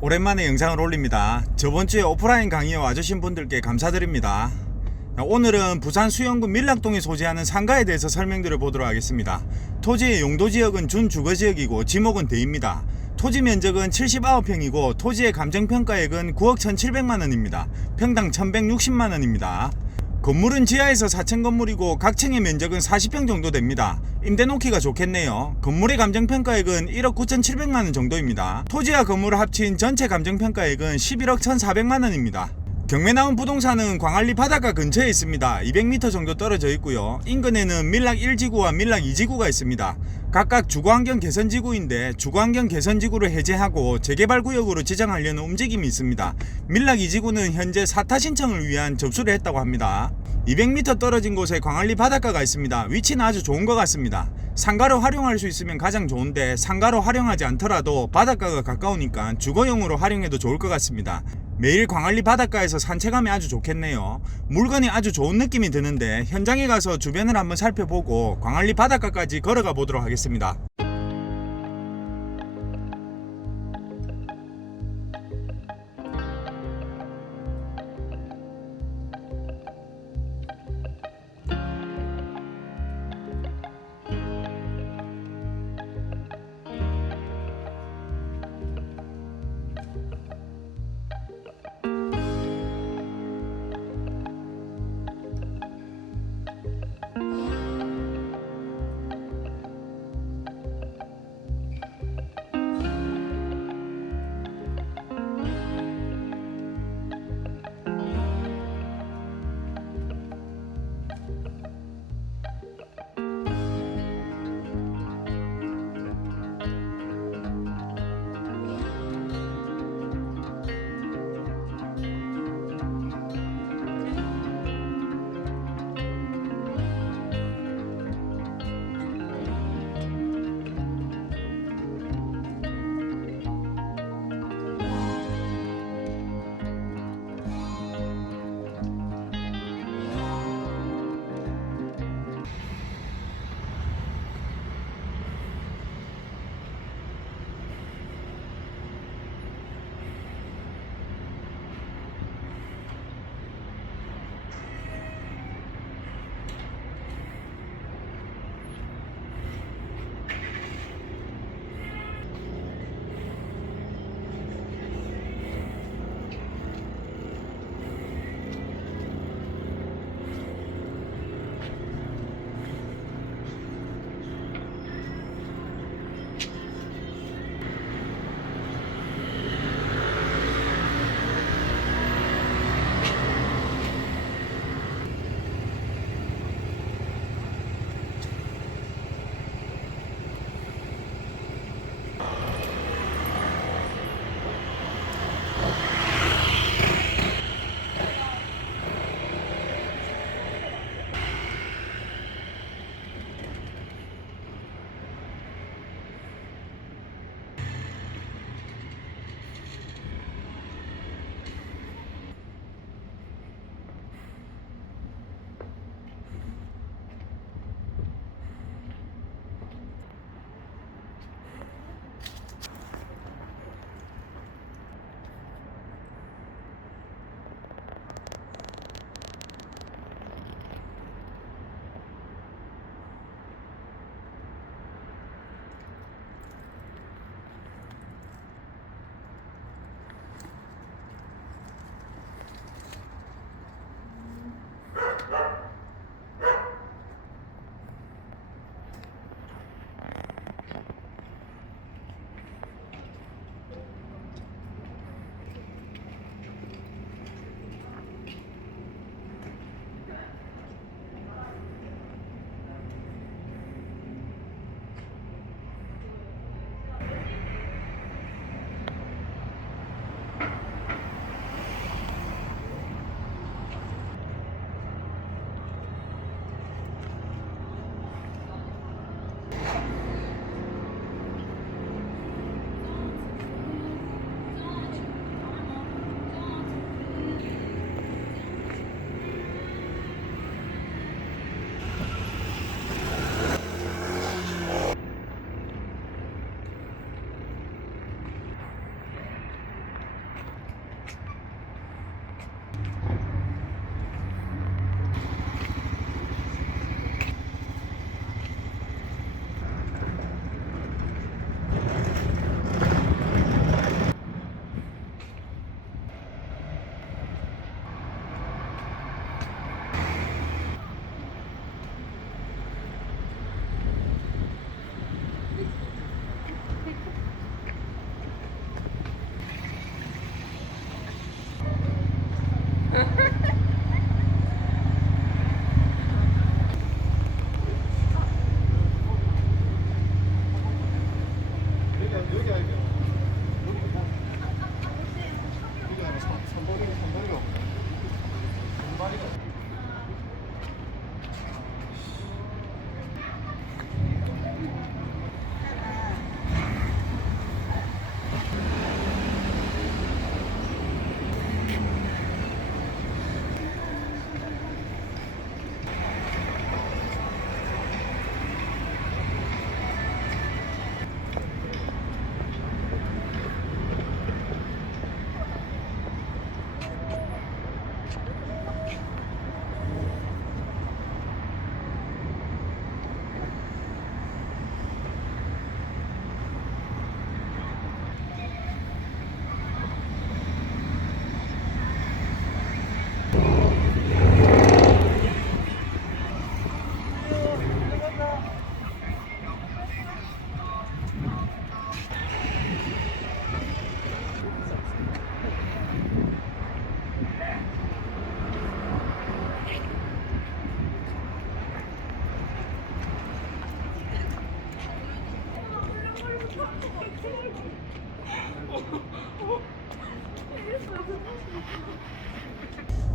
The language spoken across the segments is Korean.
오랜만에 영상을 올립니다. 저번주에 오프라인 강의에 와주신 분들께 감사드립니다. 오늘은 부산 수영구 밀락동에 소재하는 상가에 대해서 설명드려 보도록 하겠습니다. 토지의 용도지역은 준주거지역이고 지목은 대입니다. 토지 면적은 79평이고 토지의 감정평가액은 9억 1700만원입니다. 평당 1160만원입니다. 건물은 지하에서 4층 건물이고 각 층의 면적은 40평 정도 됩니다. 임대 놓기가 좋겠네요. 건물의 감정평가액은 1억 9,700만원 정도입니다. 토지와 건물을 합친 전체 감정평가액은 11억 1,400만원입니다. 경매 나온 부동산은 광안리 바닷가 근처에 있습니다. 200m 정도 떨어져 있고요. 인근에는 밀락 1지구와 밀락 2지구가 있습니다. 각각 주거환경 개선지구인데 주거환경 개선지구를 해제하고 재개발구역으로 지정하려는 움직임이 있습니다. 밀락 2지구는 현재 사타 신청을 위한 접수를 했다고 합니다. 200m 떨어진 곳에 광안리 바닷가가 있습니다. 위치는 아주 좋은 것 같습니다. 상가로 활용할 수 있으면 가장 좋은데 상가로 활용하지 않더라도 바닷가가 가까우니까 주거용으로 활용해도 좋을 것 같습니다. 매일 광안리 바닷가에서 산책하면 아주 좋겠네요. 물건이 아주 좋은 느낌이 드는데 현장에 가서 주변을 한번 살펴보고 광안리 바닷가까지 걸어가 보도록 하겠습니다.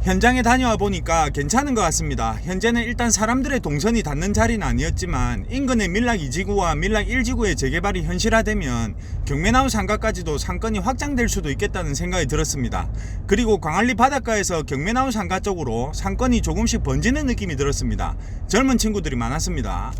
현장에 다녀와 보니까 괜찮은 것 같습니다. 현재는 일단 사람들의 동선이 닿는 자리는 아니었지만 인근의 밀락 2지구와 밀락 1지구의 재개발이 현실화되면 경매나무 상가까지도 상권이 확장될 수도 있겠다는 생각이 들었습니다. 그리고 광안리 바닷가에서 경매나무 상가 쪽으로 상권이 조금씩 번지는 느낌이 들었습니다. 젊은 친구들이 많았습니다.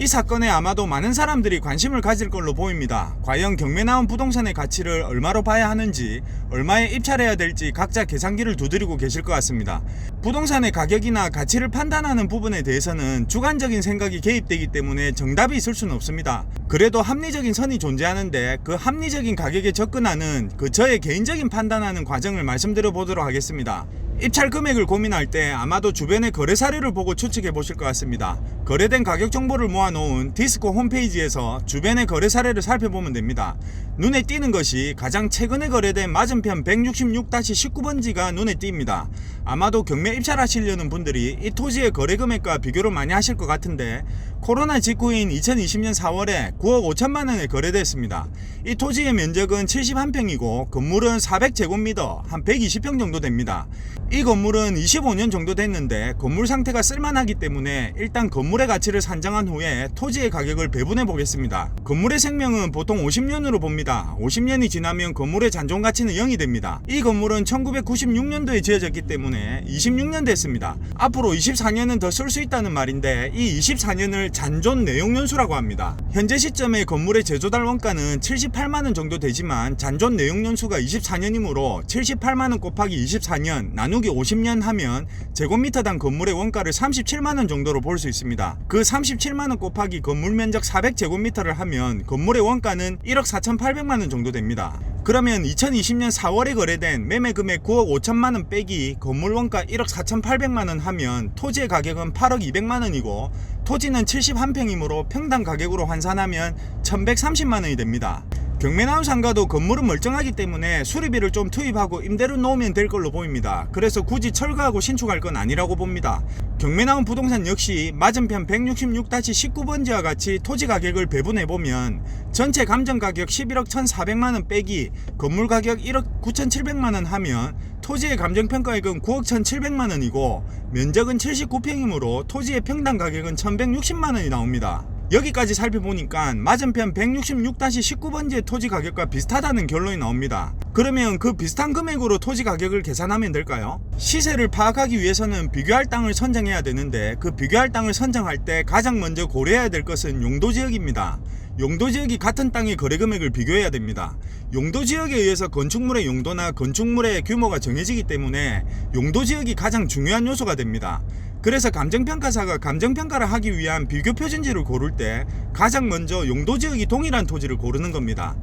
이 사건에 아마도 많은 사람들이 관심을 가질 걸로 보입니다. 과연 경매나온 부동산의 가치를 얼마로 봐야 하는지, 얼마에 입찰해야 될지 각자 계산기를 두드리고 계실 것 같습니다. 부동산의 가격이나 가치를 판단하는 부분에 대해서는 주관적인 생각이 개입되기 때문에 정답이 있을 수는 없습니다. 그래도 합리적인 선이 존재하는데 그 합리적인 가격에 접근하는 저의 개인적인 판단하는 과정을 말씀드려 보도록 하겠습니다. 입찰 금액을 고민할 때 아마도 주변의 거래 사례를 보고 추측해 보실 것 같습니다. 거래된 가격 정보를 모아놓은 디스코 홈페이지에서 주변의 거래 사례를 살펴보면 됩니다. 눈에 띄는 것이 가장 최근에 거래된 맞은편 166-19번지가 눈에 띕니다. 아마도 경매 입찰하시려는 분들이 이 토지의 거래 금액과 비교를 많이 하실 것 같은데 코로나 직후인 2020년 4월에 9억 5천만원에 거래됐습니다. 이 토지의 면적은 71평이고 건물은 400제곱미터 한 120평 정도 됩니다. 이 건물은 25년 정도 됐는데 건물 상태가 쓸만하기 때문에 일단 건물의 가치를 산정한 후에 토지의 가격을 배분해 보겠습니다. 건물의 생명은 보통 50년으로 봅니다. 50년이 지나면 건물의 잔존 가치는 0이 됩니다. 이 건물은 1996년도에 지어졌기 때문에 26년 됐습니다. 앞으로 24년은 더 쓸 수 있다는 말인데 이 24년을 잔존 내용연수라고 합니다. 현재 시점의 건물의 제조달 원가는 78만원 정도 되지만 잔존 내용연수가 24년이므로 78만원 곱하기 24년 나누기 50년 하면 제곱미터당 건물의 원가를 37만원 정도로 볼 수 있습니다. 그 37만원 곱하기 건물 면적 400제곱미터를 하면 건물의 원가는 1억 4,800만원 정도 됩니다. 그러면 2020년 4월에 거래된 매매 금액 9억 5천만원 빼기 건물 원가 1억 4,800만원 하면 토지의 가격은 8억 200만원이고 토지는 71평이므로 평당 가격으로 환산하면 1130만원이 됩니다. 경매나온 상가도 건물은 멀쩡하기 때문에 수리비를 좀 투입하고 임대료 놓으면 될 걸로 보입니다. 그래서 굳이 철거하고 신축할 건 아니라고 봅니다. 경매나온 부동산 역시 맞은편 166-19번지와 같이 토지 가격을 배분해보면 전체 감정가격 11억 1,400만원 빼기 건물 가격 1억 9,700만원 하면 토지의 감정평가액은 9억 1,700만원이고 면적은 79평이므로 토지의 평당 가격은 1,160만원이 나옵니다. 여기까지 살펴보니까 맞은편 166-19번지의 토지 가격과 비슷하다는 결론이 나옵니다. 그러면 그 비슷한 금액으로 토지 가격을 계산하면 될까요? 시세를 파악하기 위해서는 비교할 땅을 선정해야 되는데 그 비교할 땅을 선정할 때 가장 먼저 고려해야 될 것은 용도지역입니다. 용도지역이 같은 땅의 거래금액을 비교해야 됩니다. 용도지역에 의해서 건축물의 용도나 건축물의 규모가 정해지기 때문에 용도지역이 가장 중요한 요소가 됩니다. 그래서 감정평가사가 감정평가를 하기 위한 비교표준지를 고를 때 가장 먼저 용도지역이 동일한 토지를 고르는 겁니다.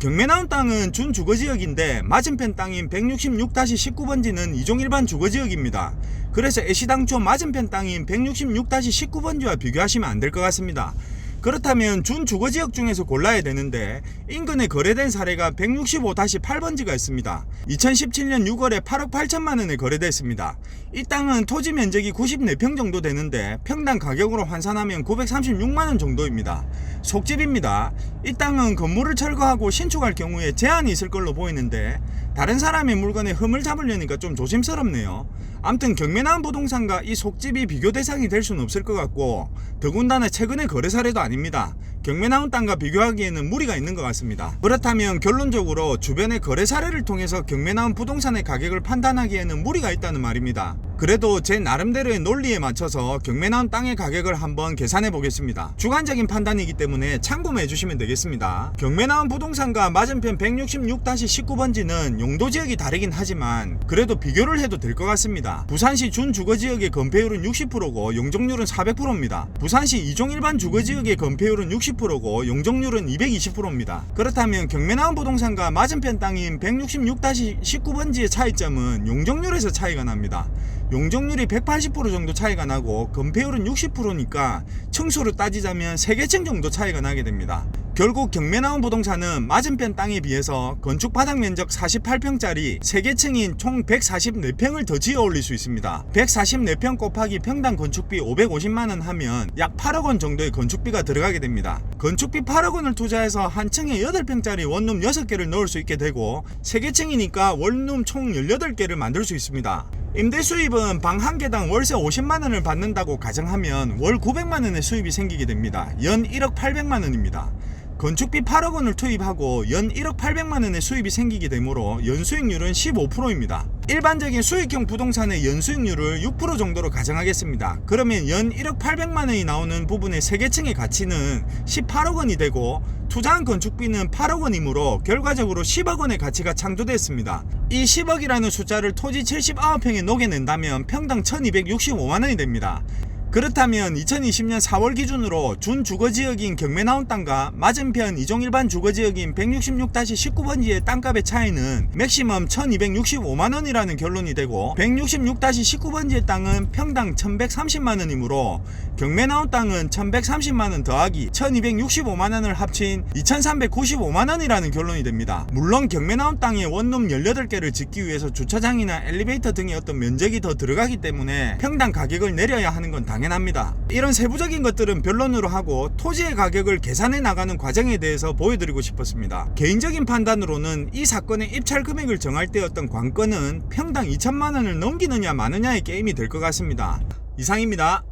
경매나온 땅은 준주거지역인데 맞은편 땅인 166-19번지는 이종일반 주거지역입니다. 그래서 애시당초 맞은편 땅인 166-19번지와 비교하시면 안 될 것 같습니다. 그렇다면 준주거지역 중에서 골라야 되는데 인근에 거래된 사례가 165-8번지가 있습니다. 2017년 6월에 8억 8천만원에 거래됐습니다. 이 땅은 토지 면적이 94평 정도 되는데 평당 가격으로 환산하면 936만원 정도입니다. 속집입니다. 이 땅은 건물을 철거하고 신축할 경우에 제한이 있을 걸로 보이는데 다른 사람의 물건에 흠을 잡으려니까 좀 조심스럽네요. 암튼 경매나온 부동산과 이 속집이 비교 대상이 될 수는 없을 것 같고 더군다나 최근의 거래 사례도 아닙니다. 경매나온 땅과 비교하기에는 무리가 있는 것 같습니다. 그렇다면 결론적으로 주변의 거래 사례를 통해서 경매나온 부동산의 가격을 판단하기에는 무리가 있다는 말입니다. 그래도 제 나름대로의 논리에 맞춰서 경매나온 땅의 가격을 한번 계산해 보겠습니다. 주관적인 판단이기 때문에 참고만 해주시면 되겠습니다. 경매나온 부동산과 맞은편 166-19번지는 용도지역이 다르긴 하지만 그래도 비교를 해도 될 것 같습니다. 부산시 준주거지역의 건폐율은 60%고 용적률은 400%입니다. 부산시 이종일반 주거지역의 건폐율은 60%고 용적률은 220%입니다. 그렇다면 경매나온 부동산과 맞은편 땅인 166-19번지의 차이점은 용적률에서 차이가 납니다. 용적률이 180% 정도 차이가 나고 건폐율은 60%니까 층수로 따지자면 3개 층 정도 차이가 나게 됩니다. 결국 경매 나온 부동산은 맞은편 땅에 비해서 건축 바닥 면적 48평짜리 3개층인 총 144평을 더 지어 올릴 수 있습니다. 144평 곱하기 평당 건축비 550만원 하면 약 8억원 정도의 건축비가 들어가게 됩니다. 건축비 8억원을 투자해서 한 층에 8평짜리 원룸 6개를 넣을 수 있게 되고 3개층이니까 원룸 총 18개를 만들 수 있습니다. 임대 수입은 방 한 개당 월세 50만원을 받는다고 가정하면 월 900만원의 수입이 생기게 됩니다. 연 1억 800만원입니다. 건축비 8억원을 투입하고 연 1억 800만원의 수입이 생기게 되므로 연수익률은 15%입니다. 일반적인 수익형 부동산의 연수익률을 6% 정도로 가정하겠습니다. 그러면 연 1억 800만원이 나오는 부분의 3개층의 가치는 18억원이 되고 투자한 건축비는 8억원이므로 결과적으로 10억원의 가치가 창조됐습니다. 이 10억이라는 숫자를 토지 79평에 녹여낸다면 평당 1265만원이 됩니다. 그렇다면 2020년 4월 기준으로 준주거지역인 경매 나온 땅과 맞은편 이종일반 주거지역인 166-19번지의 땅값의 차이는 맥시멈 1265만원이라는 결론이 되고 166-19번지의 땅은 평당 1130만원이므로 경매 나온 땅은 1130만원 더하기 1265만원을 합친 2395만원이라는 결론이 됩니다. 물론 경매 나온 땅에 원룸 18개를 짓기 위해서 주차장이나 엘리베이터 등의 어떤 면적이 더 들어가기 때문에 평당 가격을 내려야 하는 건 당연합니다. 이런 세부적인 것들은 변론으로 하고 토지의 가격을 계산해 나가는 과정에 대해서 보여드리고 싶었습니다. 개인적인 판단으로는 이 사건의 입찰 금액을 정할 때 어떤 관건은 평당 2천만원을 넘기느냐 마느냐의 게임이 될 것 같습니다. 이상입니다.